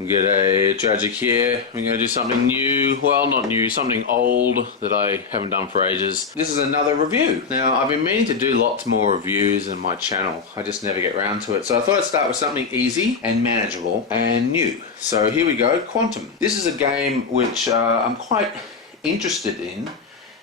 G'day, Tragic here. We're going to do something new, well not new, something old that I haven't done for ages. This is another review. Now I've been meaning to do lots more reviews in my channel, I just never get around to it. So I thought I'd start with something easy and manageable and new. So here we go, Quantum. This is a game which I'm quite interested in.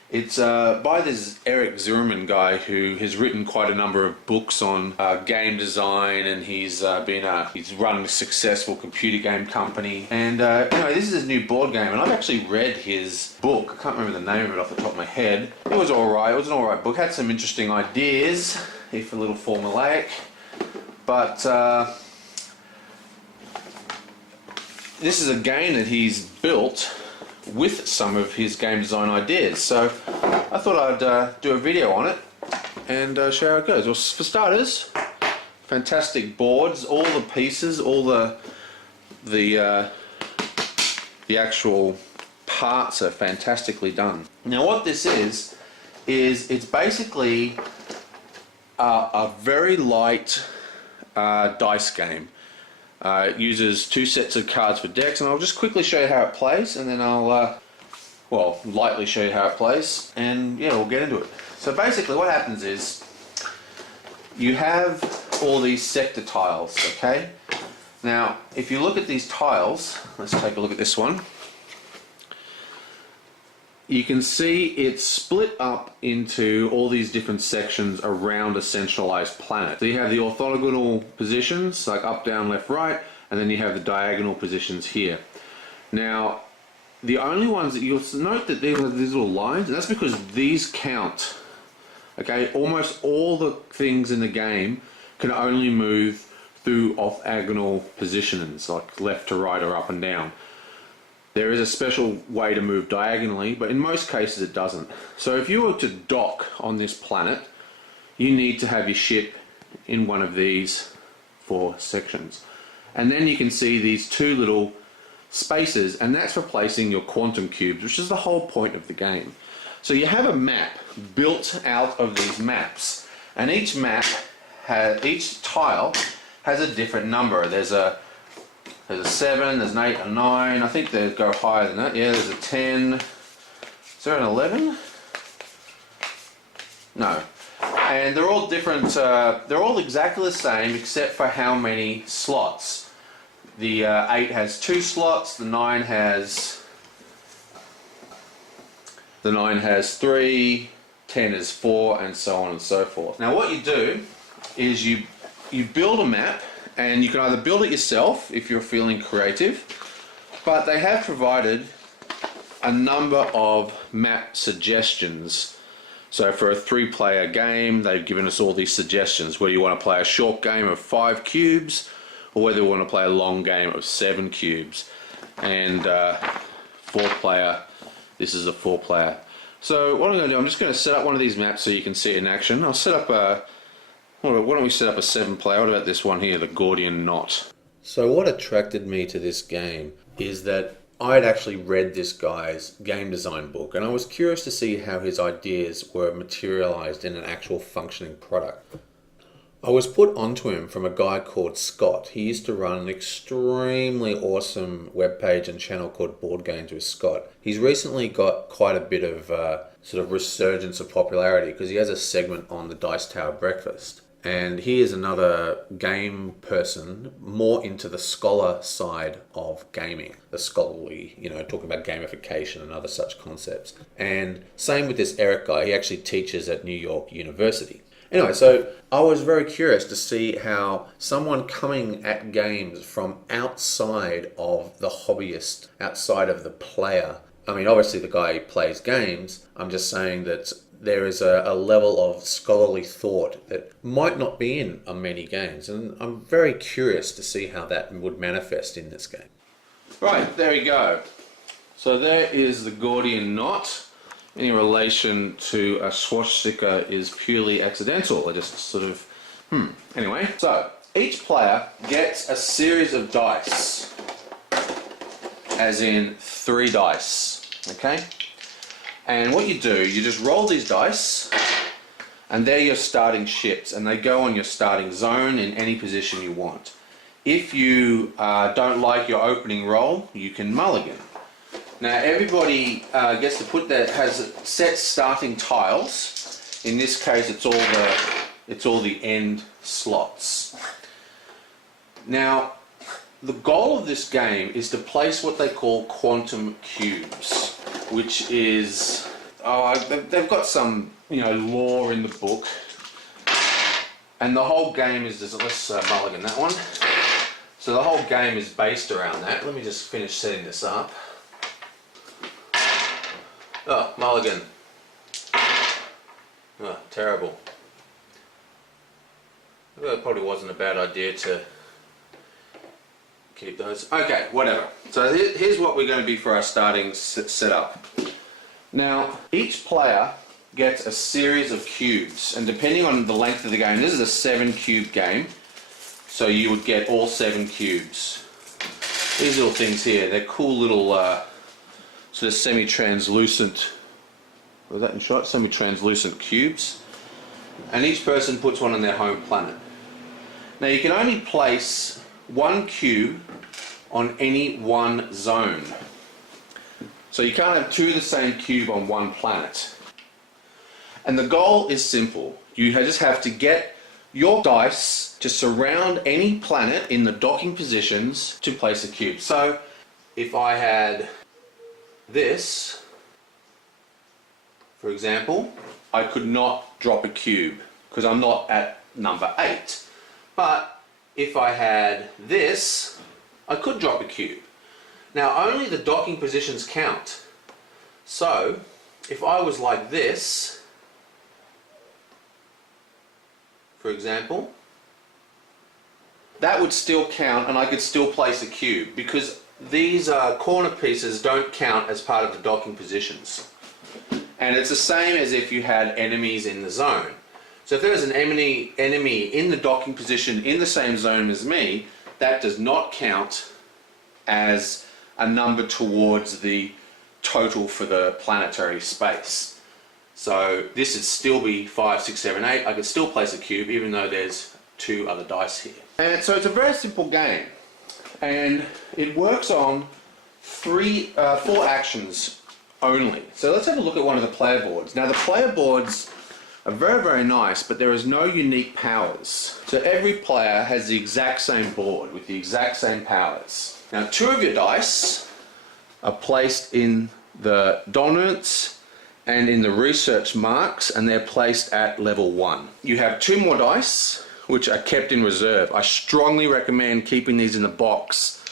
It's by this Eric Zimmerman guy who has written quite a number of books on game design, and he's run a successful computer game company. And this is his new board game, and I've actually read his book. I can't remember the name of it off the top of my head. It was alright. It was an alright book. Had some interesting ideas, if a little formulaic, but this is a game that he's built with some of his game design ideas, so I thought I'd do a video on it and show how it goes. Well, for starters, fantastic boards, all the pieces, all the actual parts are fantastically done. Now what this is it's basically a very light dice game. It uses 2 sets of cards for decks, and I'll just quickly show you how it plays, and then I'll, lightly show you how it plays, and yeah, we'll get into it. So basically what happens is, you have all these sector tiles, okay? Now, if you look at these tiles, let's take a look at this one. You can see it's split up into all these different sections around a centralized planet. So you have the orthogonal positions, like up, down, left, right, and then you have the diagonal positions here. Now, the only ones that you'll note that there are these little lines, and that's because these count. Okay, almost all the things in the game can only move through off-diagonal positions, like left to right or up and down. There is a special way to move diagonally, but in most cases it doesn't. So if you were to dock on this planet, you need to have your ship in one of these 4 sections. And then you can see these 2 little spaces, and that's for placing your quantum cubes, which is the whole point of the game. So you have a map built out of these maps, and each tile has a different number. There's a 7, there's an 8, a 9, I think they go higher than that. Yeah, there's a 10. Is there an 11? No. And they're all different, they're all exactly the same except for how many slots. The 8 has 2 slots, the 9 has 3, 10 is 4, and so on and so forth. Now what you do is you build a map, and you can either build it yourself if you're feeling creative, but they have provided a number of map suggestions. So for a 3-player game, they've given us all these suggestions, whether you want to play a short game of 5 cubes or whether you want to play a long game of 7 cubes. And 4-player, this is a 4-player. So what I'm going to do, I'm just going to set up one of these maps so you can see it in action. I'll set up why don't we set up a 7-player? What about this one here, the Gordian Knot? So what attracted me to this game is that I'd actually read this guy's game design book, and I was curious to see how his ideas were materialized in an actual functioning product. I was put onto him from a guy called Scott. He used to run an extremely awesome webpage and channel called Board Games with Scott. He's recently got quite a bit of sort of resurgence of popularity because he has a segment on the Dice Tower Breakfast. And he is another game person, more into the scholar side of gaming, the scholarly, talking about gamification and other such concepts. And same with this Eric guy, he actually teaches at New York University. Anyway, so I was very curious to see how someone coming at games from outside of the hobbyist, outside of the player, I mean, obviously the guy plays games, I'm just saying that there is a level of scholarly thought that might not be in many games, and I'm very curious to see how that would manifest in this game. Right, there we go. So there is the Gordian Knot. Any relation to a swastika is purely accidental. I just sort of, Anyway, so each player gets a series of dice, as in 3 dice, okay? And what you do, you just roll these dice, and they're your starting ships, and they go on your starting zone in any position you want. If you don't like your opening roll, you can mulligan. Now everybody gets to put has set starting tiles. In this case, it's all the end slots. Now, the goal of this game is to place what they call quantum cubes, which is they've got some lore in the book, and the whole game is let's mulligan that one. So the whole game is based around that. Let me just finish setting this up. Oh, mulligan. Oh, terrible. Well, it probably wasn't a bad idea to keep those. Okay, whatever. So here's what we're going to be for our starting setup. Now, each player gets a series of cubes, and depending on the length of the game, this is a 7-cube game, so you would get all 7 cubes. These little things here, they're cool little sort of semi-translucent, was that in shot? Semi-translucent cubes, and each person puts one on their home planet. Now you can only place 1 cube on any one zone. So you can't have 2 of the same cube on one planet. And the goal is simple. You just have to get your dice to surround any planet in the docking positions to place a cube. So if I had this, for example, I could not drop a cube because I'm not at number 8. But if I had this, I could drop a cube. Now only the docking positions count. So if I was like this, for example, that would still count and I could still place a cube because these corner pieces don't count as part of the docking positions. And it's the same as if you had enemies in the zone. So if there was an enemy in the docking position in the same zone as me, that does not count as a number towards the total for the planetary space. So this would still be 5, 6, 7, 8. I could still place a cube even though there's 2 other dice here. And so it's a very simple game. And it works on 4 actions only. So let's have a look at one of the player boards. Now the player boards are very, very nice, but there is no unique powers. So every player has the exact same board with the exact same powers. Now 2 of your dice are placed in the dominance and in the research marks, and they're placed at level 1. You have 2 more dice which are kept in reserve. I strongly recommend keeping these in the box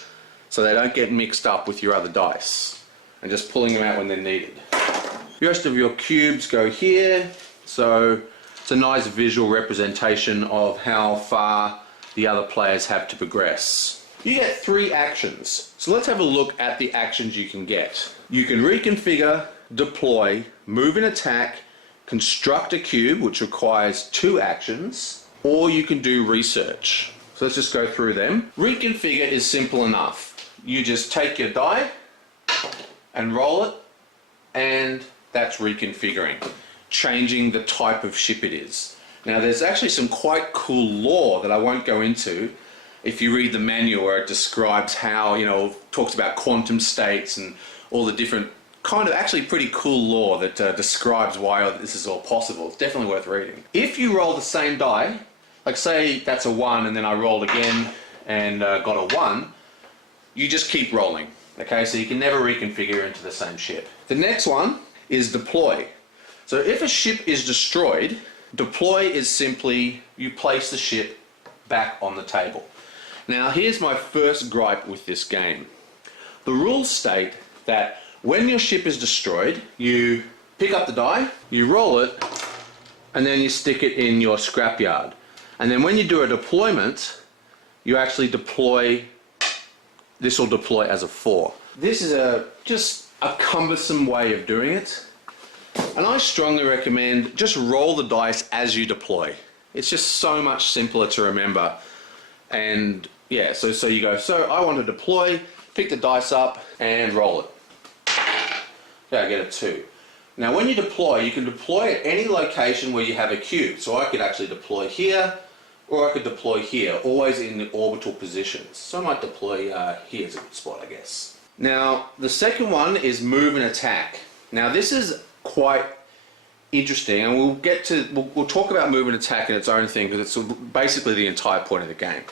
so they don't get mixed up with your other dice, and just pulling them out when they're needed. The rest of your cubes go here, so it's a nice visual representation of how far the other players have to progress. You get 3 actions, so let's have a look at the actions you can get. You can reconfigure, deploy, move and attack, construct a cube, which requires 2 actions, or you can do research. So let's just go through them. Reconfigure is simple enough. You just take your die and roll it, and that's reconfiguring, changing the type of ship it is. Now there's actually some quite cool lore that I won't go into. If you read the manual where it describes how, talks about quantum states and all the different kind of actually pretty cool lore that describes why this is all possible. It's definitely worth reading. If you roll the same die, like say that's a 1 and then I rolled again and got a 1, you just keep rolling. Okay, so you can never reconfigure into the same ship. The next one is deploy. So if a ship is destroyed, deploy is simply you place the ship back on the table. Now here's my first gripe with this game. The rules state that when your ship is destroyed, you pick up the die, you roll it, and then you stick it in your scrapyard. And then when you do a deployment, you actually deploy, this will deploy as a 4. This is just a cumbersome way of doing it. And I strongly recommend just roll the dice as you deploy. It's just so much simpler to remember. And yeah, so you go, so I want to deploy, pick the dice up and roll it. Okay, I get a 2. Now when you deploy, you can deploy at any location where you have a cube. So I could actually deploy here, or I could deploy here, always in the orbital positions. So I might deploy here as a good spot, I guess. Now, the second one is move and attack. Now, this is quite interesting, and we'll talk about move and attack in its own thing, because it's basically the entire point of the game.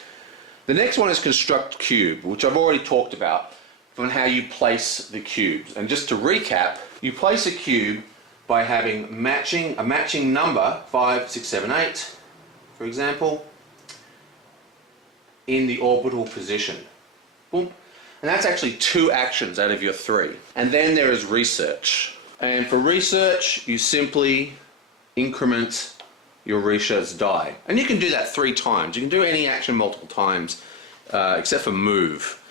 The next one is construct cube, which I've already talked about, on how you place the cubes. And just to recap, you place a cube by having a matching number, 5, 6, 7, 8, for example, in the orbital position. Boom. And that's actually 2 actions out of your 3. And then there is research. And for research, you simply increment your research die. And you can do that 3 times. You can do any action multiple times, except for move.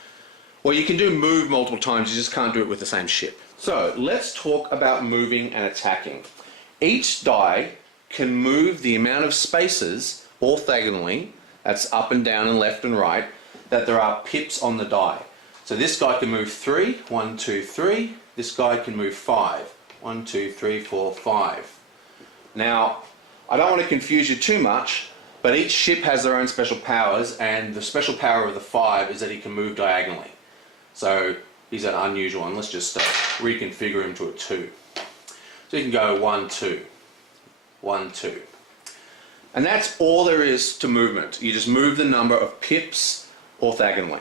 Well, you can do move multiple times, you just can't do it with the same ship. So, let's talk about moving and attacking. Each die can move the amount of spaces orthogonally, that's up and down and left and right, that there are pips on the die. So this guy can move 3, 1, 2, 3. This guy can move 5, 1, 2, 3, 4, 5. Now, I don't want to confuse you too much, but each ship has their own special powers, and the special power of the 5 is that he can move diagonally. So he's an unusual one. Let's just reconfigure him to a 2. So you can go 1, 2, 1, 2. And that's all there is to movement. You just move the number of pips orthogonally.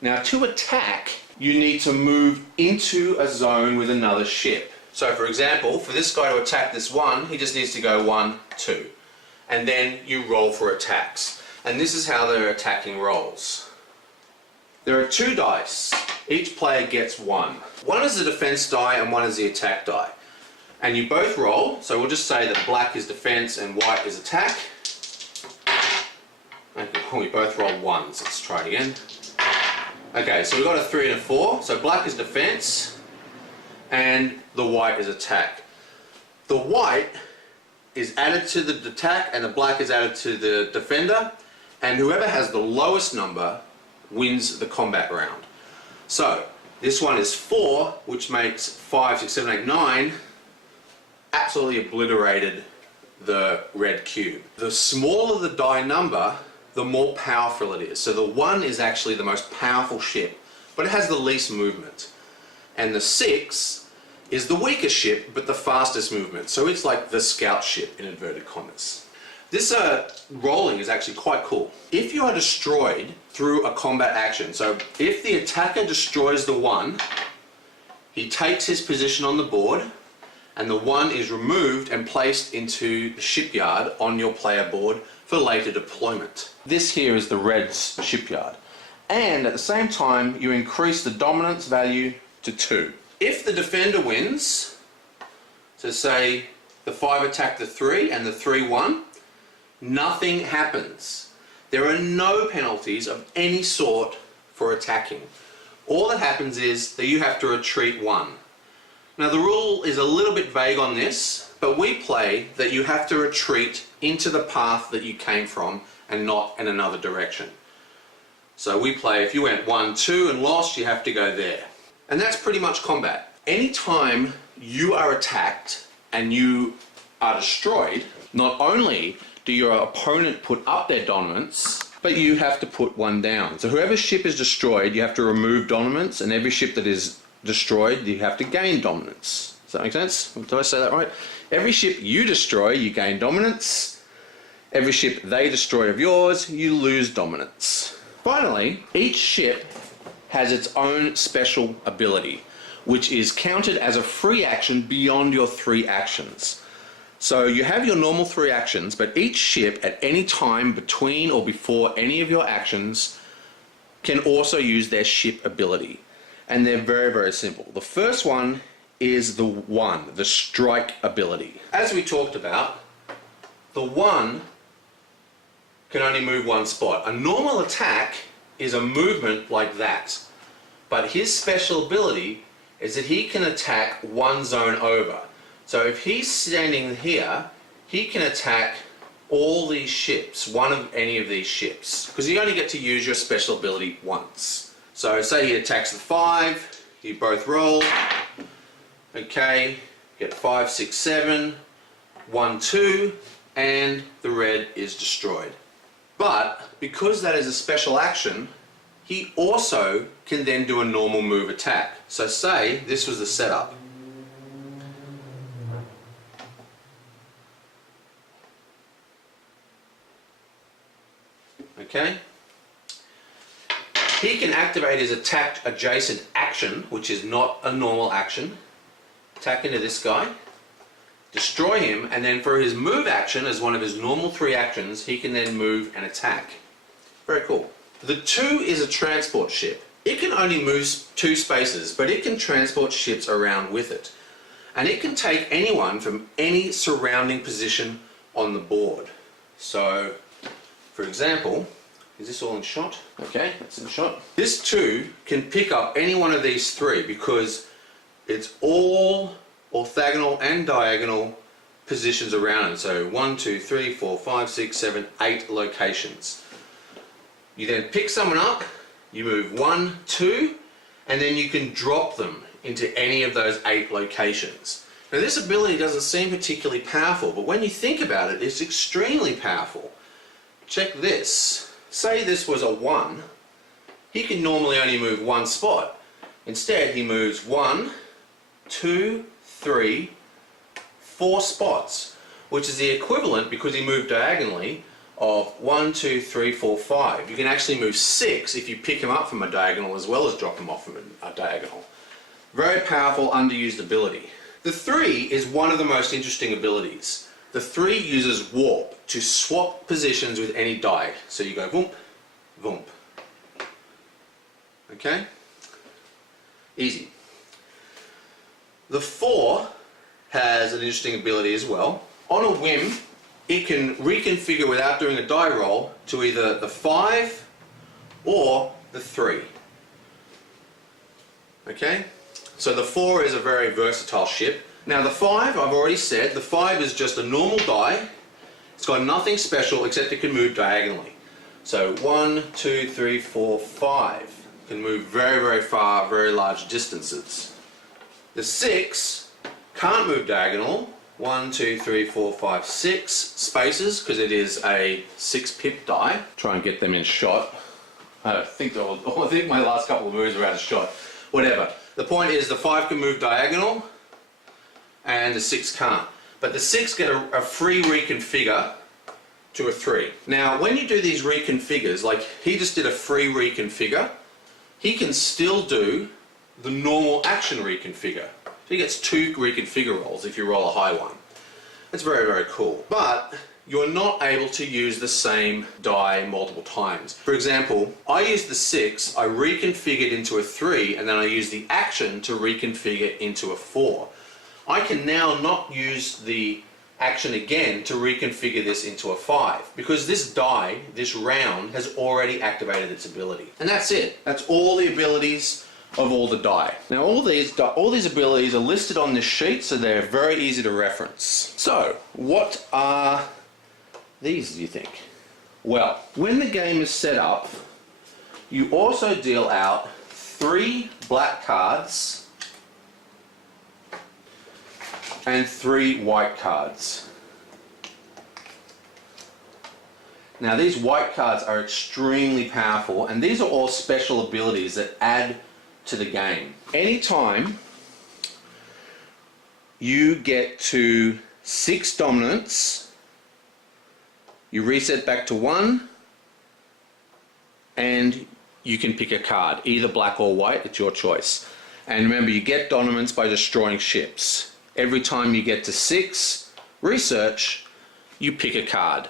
Now, to attack, you need to move into a zone with another ship. So for example, for this guy to attack this one, he just needs to go 1, 2. And then you roll for attacks. And this is how their attacking rolls. There are 2 dice. Each player gets 1. One is the defense die and one is the attack die. And you both roll, so we'll just say that black is defense and white is attack. And we both roll 1s. Let's try it again. Okay, so we've got a 3 and a 4. So black is defense and the white is attack. The white is added to the attack and the black is added to the defender, and whoever has the lowest number wins the combat round. So this one is 4, which makes 5, 6, 7, 8, 9. Absolutely obliterated the red cube. The smaller the die number, the more powerful it is. So the 1 is actually the most powerful ship, but it has the least movement. And the 6 is the weakest ship, but the fastest movement. So it's like the scout ship in inverted commas. This rolling is actually quite cool. If you are destroyed through a combat action, so if the attacker destroys the 1, he takes his position on the board, and the 1 is removed and placed into the shipyard on your player board for later deployment. This here is the red's shipyard. And at the same time, you increase the dominance value to 2. If the defender wins, so say the 5 attacked the 3 and the 3 won, nothing happens. There are no penalties of any sort for attacking. All that happens is that you have to retreat 1. Now the rule is a little bit vague on this, but we play that you have to retreat into the path that you came from and not in another direction. So we play, if you went 1, 2 and lost, you have to go there. And that's pretty much combat. Anytime you are attacked and you are destroyed, not only do your opponent put up their dominance, but you have to put 1 down. So whoever's ship is destroyed, you have to remove dominance, and every ship that is destroyed, you have to gain dominance. Does that make sense? Did I say that right? Every ship you destroy, you gain dominance. Every ship they destroy of yours, you lose dominance. Finally, each ship has its own special ability, which is counted as a free action beyond your 3 actions. So you have your normal 3 actions, but each ship at any time between or before any of your actions can also use their ship ability. And they're very, very simple. The first one is the 1, the strike ability. As we talked about, the 1 can only move 1 spot. A normal attack is a movement like that. But his special ability is that he can attack 1 zone over. So if he's standing here, he can attack all these ships, one of any of these ships, because you only get to use your special ability once. So say he attacks the 5, you both roll, okay, get 5, 6, 7, 1, 2, and the red is destroyed. But because that is a special action, he also can then do a normal move attack. So say this was the setup. Okay? He can activate his attack adjacent action, which is not a normal action. Attack into this guy, destroy him, and then for his move action, as one of his normal 3 actions, he can then move and attack. Very cool. The 2 is a transport ship. It can only move 2 spaces, but it can transport ships around with it. And it can take anyone from any surrounding position on the board. So, for example, is this all in shot? Okay, that's in shot. This 2 can pick up any one of these 3 because it's all orthogonal and diagonal positions around it. So 1, 2, 3, 4, 5, 6, 7, 8 locations. You then pick someone up, you move 1, 2, and then you can drop them into any of those 8 locations. Now this ability doesn't seem particularly powerful, but when you think about it, it's extremely powerful. Check this. Say this was a 1. He can normally only move 1 spot. Instead, he moves 1, 2, 3, 4 spots, which is the equivalent, because he moved diagonally, of 1, 2, 3, 4, 5. You can actually move 6 if you pick him up from a diagonal as well as drop him off from a diagonal. Very powerful, underused ability. The 3 is one of the most interesting abilities. The 3 uses warp to swap positions with any die. So you go voomp, voomp. Okay? Easy. The 4 has an interesting ability as well. On a whim, it can reconfigure without doing a die roll to either the 5 or the 3. Okay? So the 4 is a very versatile ship. Now the 5, I've already said, the 5 is just a normal die. It's got nothing special except it can move diagonally. So 1, 2, 3, 4, 5. Can move very, very far, very large distances. The 6 can't move diagonal. 1, 2, 3, 4, 5, 6 spaces, because it is a 6 pip die. Try and get them in shot. I think my last couple of moves are out of shot. Whatever. The point is the 5 can move diagonal and the 6 can't. But the 6 get a free reconfigure to a 3. Now when you do these reconfigures, like he just did a free reconfigure, he can still do the normal action reconfigure. So he gets 2 reconfigure rolls if you roll a high one. That's very, very cool. But you're not able to use the same die multiple times. For example, I used the 6, I reconfigured into a 3, and then I used the action to reconfigure into a 4. I can now not use the action again to reconfigure this into a 5, because this die, this round, has already activated its ability. And that's it. That's all the abilities of all the die. Now all these abilities are listed on this sheet, so they're very easy to reference. So, what are these, do you think? Well, when the game is set up, you also deal out 3 black cards and 3 white cards. Now these white cards are extremely powerful, and these are all special abilities that add to the game. Anytime you get to 6 dominance, you reset back to 1, and you can pick a card, either black or white, it's your choice. And remember, you get dominance by destroying ships. Every time you get to 6 research, you pick a card.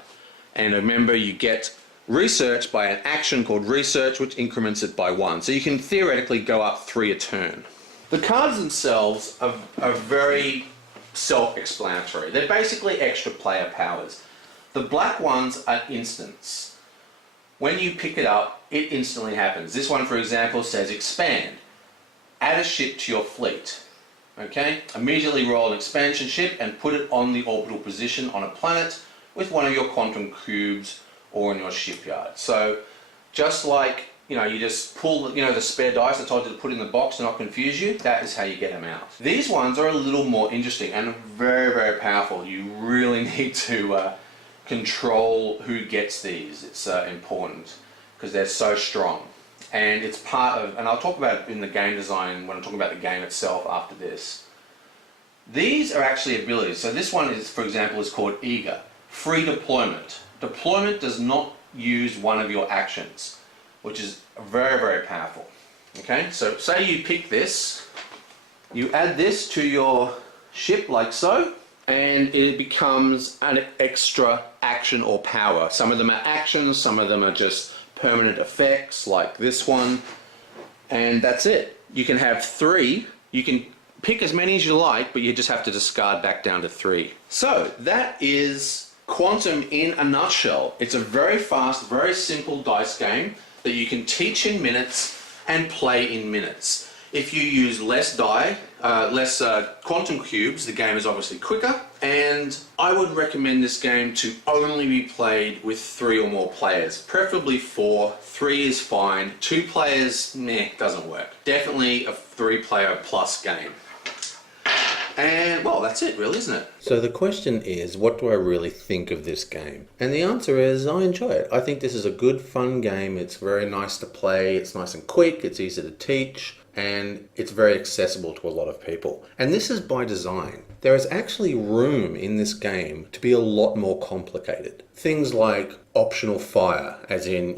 And remember, you get research by an action called research, which increments it by 1. So you can theoretically go up 3 a turn. The cards themselves are very self-explanatory. They're basically extra player powers. The black ones are instants. When you pick it up, it instantly happens. This one, for example, says expand. Add a ship to your fleet. Okay? Immediately roll an expansion ship and put it on the orbital position on a planet with one of your quantum cubes or in your shipyard. So just like, you just pull the spare dice I told you to put in the box to not confuse you, that is how you get them out. These ones are a little more interesting and very, very powerful. You really need to control who gets these. It's important because they're so strong. And it's part of, and I'll talk about it in the game design when I'm talking about the game itself after this. These are actually abilities. So this one is, for example, is called Eager. Free deployment. Deployment does not use one of your actions, which is very, very powerful. Okay, so say you pick this, you add this to your ship like so, and it becomes an extra action or power. Some of them are actions, some of them are just permanent effects like this one, and that's it. You can have 3, you can pick as many as you like, but you just have to discard back down to 3. So that is Quantum in a nutshell. It's a very fast, very simple dice game that you can teach in minutes and play in minutes. If you use less quantum cubes, the game is obviously quicker, and I would recommend this game to only be played with 3 or more players, preferably 4. 3 is fine. 2 players, meh, doesn't work. Definitely a 3-player plus game. And, well, that's it really, isn't it? So the question is, what do I really think of this game? And the answer is, I enjoy it. I think this is a good, fun game. It's very nice to play. It's nice and quick. It's easy to teach. And it's very accessible to a lot of people. And this is by design. There is actually room in this game to be a lot more complicated. Things like optional fire, as in,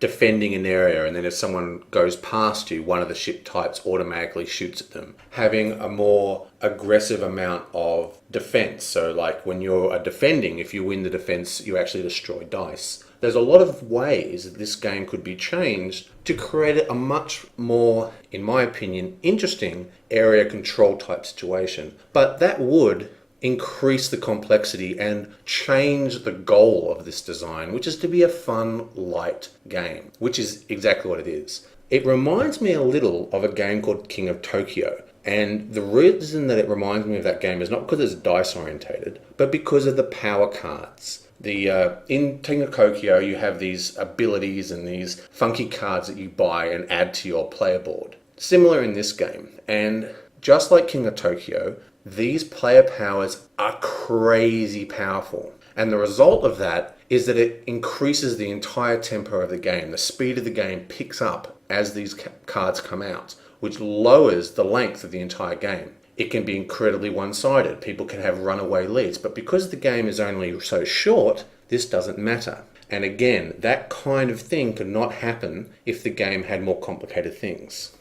defending an area, and then if someone goes past you, one of the ship types automatically shoots at them. Having a more aggressive amount of defense. So like when you're defending, if you win the defense, you actually destroy dice. There's a lot of ways that this game could be changed to create a much more, in my opinion, interesting area control type situation. But that would increase the complexity and change the goal of this design, which is to be a fun, light game, which is exactly what it is. It reminds me a little of a game called King of Tokyo. And the reason that it reminds me of that game is not because it's dice orientated, but because of the power cards. In King of Tokyo, you have these abilities and these funky cards that you buy and add to your player board. Similar in this game. And just like King of Tokyo, these player powers are crazy powerful. And the result of that is that it increases the entire tempo of the game. The speed of the game picks up as these cards come out, which lowers the length of the entire game. It can be incredibly one-sided. People can have runaway leads. But because the game is only so short, this doesn't matter. And again, that kind of thing could not happen if the game had more complicated things.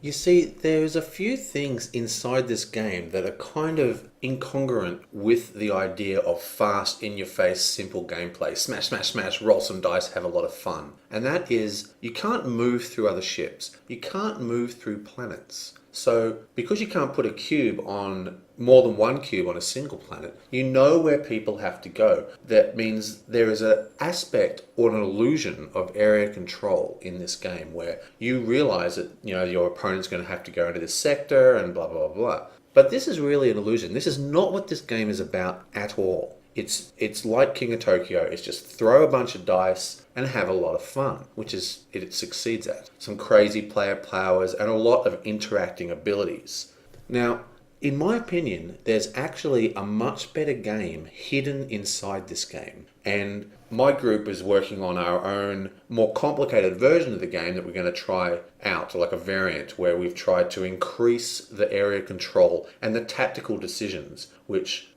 You see, there's a few things inside this game that are kind of incongruent with the idea of fast, in-your-face, simple gameplay. Smash, smash, smash, roll some dice, have a lot of fun. And that is, you can't move through other ships. You can't move through planets. So, because you can't put a cube on, more than one cube on a single planet, you know where people have to go. That means there is an aspect or an illusion of area control in this game where you realize that, your opponent's going to have to go into this sector and blah, blah, blah. But this is really an illusion. This is not what this game is about at all. It's like King of Tokyo. It's just throw a bunch of dice and have a lot of fun, which is it succeeds at. Some crazy player powers and a lot of interacting abilities. Now, in my opinion, there's actually a much better game hidden inside this game. And my group is working on our own more complicated version of the game that we're going to try out, like a variant where we've tried to increase the area control and the tactical decisions, which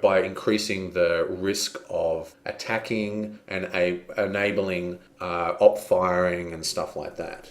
by increasing the risk of attacking and enabling op firing and stuff like that.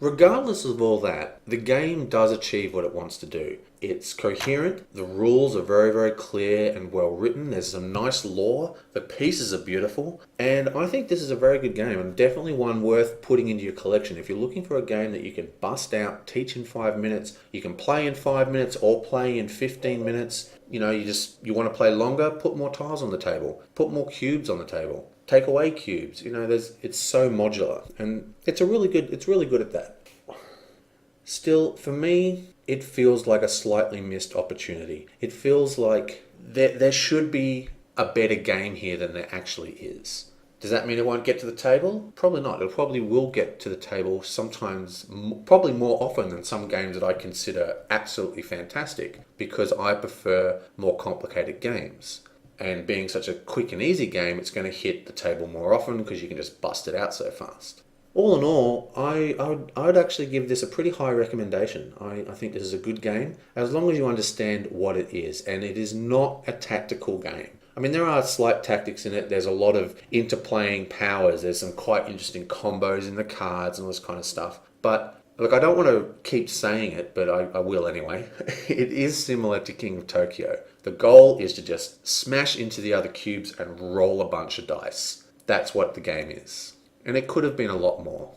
Regardless of all that, the game does achieve what it wants to do. It's coherent, the rules are very, very clear and well written, there's some nice lore, the pieces are beautiful, and I think this is a very good game and definitely one worth putting into your collection. If you're looking for a game that you can bust out, teach in 5 minutes, you can play in 5 minutes or play in 15 minutes, you want to play longer, put more tiles on the table, put more cubes on the table. Take away cubes, it's so modular and it's really good at that. Still, for me, it feels like a slightly missed opportunity. It feels like there should be a better game here than there actually is. Does that mean it won't get to the table? Probably not. It probably will get to the table sometimes, probably more often than some games that I consider absolutely fantastic, because I prefer more complicated games. And being such a quick and easy game, it's going to hit the table more often because you can just bust it out so fast. All in all, I would actually give this a pretty high recommendation. I think this is a good game, as long as you understand what it is. And it is not a tactical game. I mean, there are slight tactics in it. There's a lot of interplaying powers. There's some quite interesting combos in the cards and all this kind of stuff. But look, I don't want to keep saying it, but I will anyway. It is similar to King of Tokyo. The goal is to just smash into the other cubes and roll a bunch of dice. That's what the game is. And it could have been a lot more.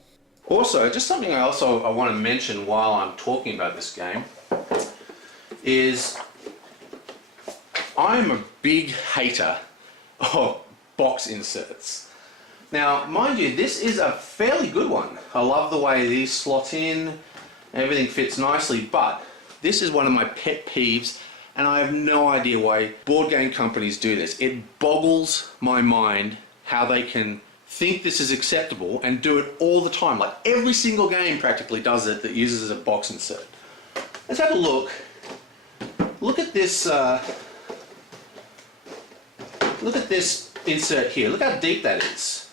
Also, just something I want to mention while I'm talking about this game is I'm a big hater of box inserts. Now, mind you, this is a fairly good one. I love the way these slot in, everything fits nicely, but this is one of my pet peeves, and I have no idea why board game companies do this. It boggles my mind how they can think this is acceptable and do it all the time. Like every single game practically does it that uses a box insert. Let's have a look. Look at this. Look at this insert here. Look how deep that is.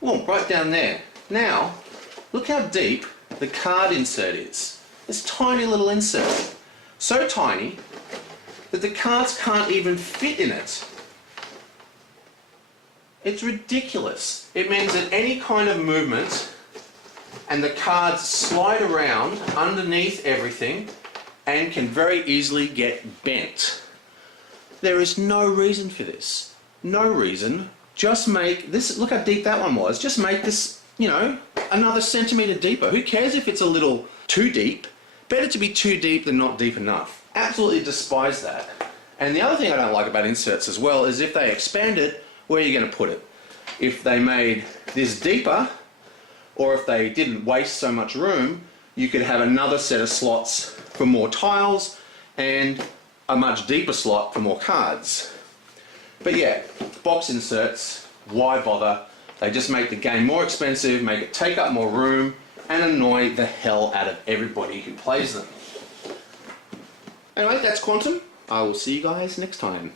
Well, right down there. Now, look how deep the card insert is. This tiny little insert. So tiny that the cards can't even fit in it. It's ridiculous. It means that any kind of movement and the cards slide around underneath everything and can very easily get bent. There is no reason for this. No reason. Just make this, look how deep that one was. Just make this, you know, another centimetre deeper. Who cares if it's a little too deep? Better to be too deep than not deep enough. Absolutely despise that. And the other thing I don't like about inserts as well is if they expand it, where are you going to put it? If they made this deeper, or if they didn't waste so much room, you could have another set of slots for more tiles and a much deeper slot for more cards. But yeah, box inserts, why bother? They just make the game more expensive, make it take up more room, and annoy the hell out of everybody who plays them. Anyway, that's Quantum. I will see you guys next time.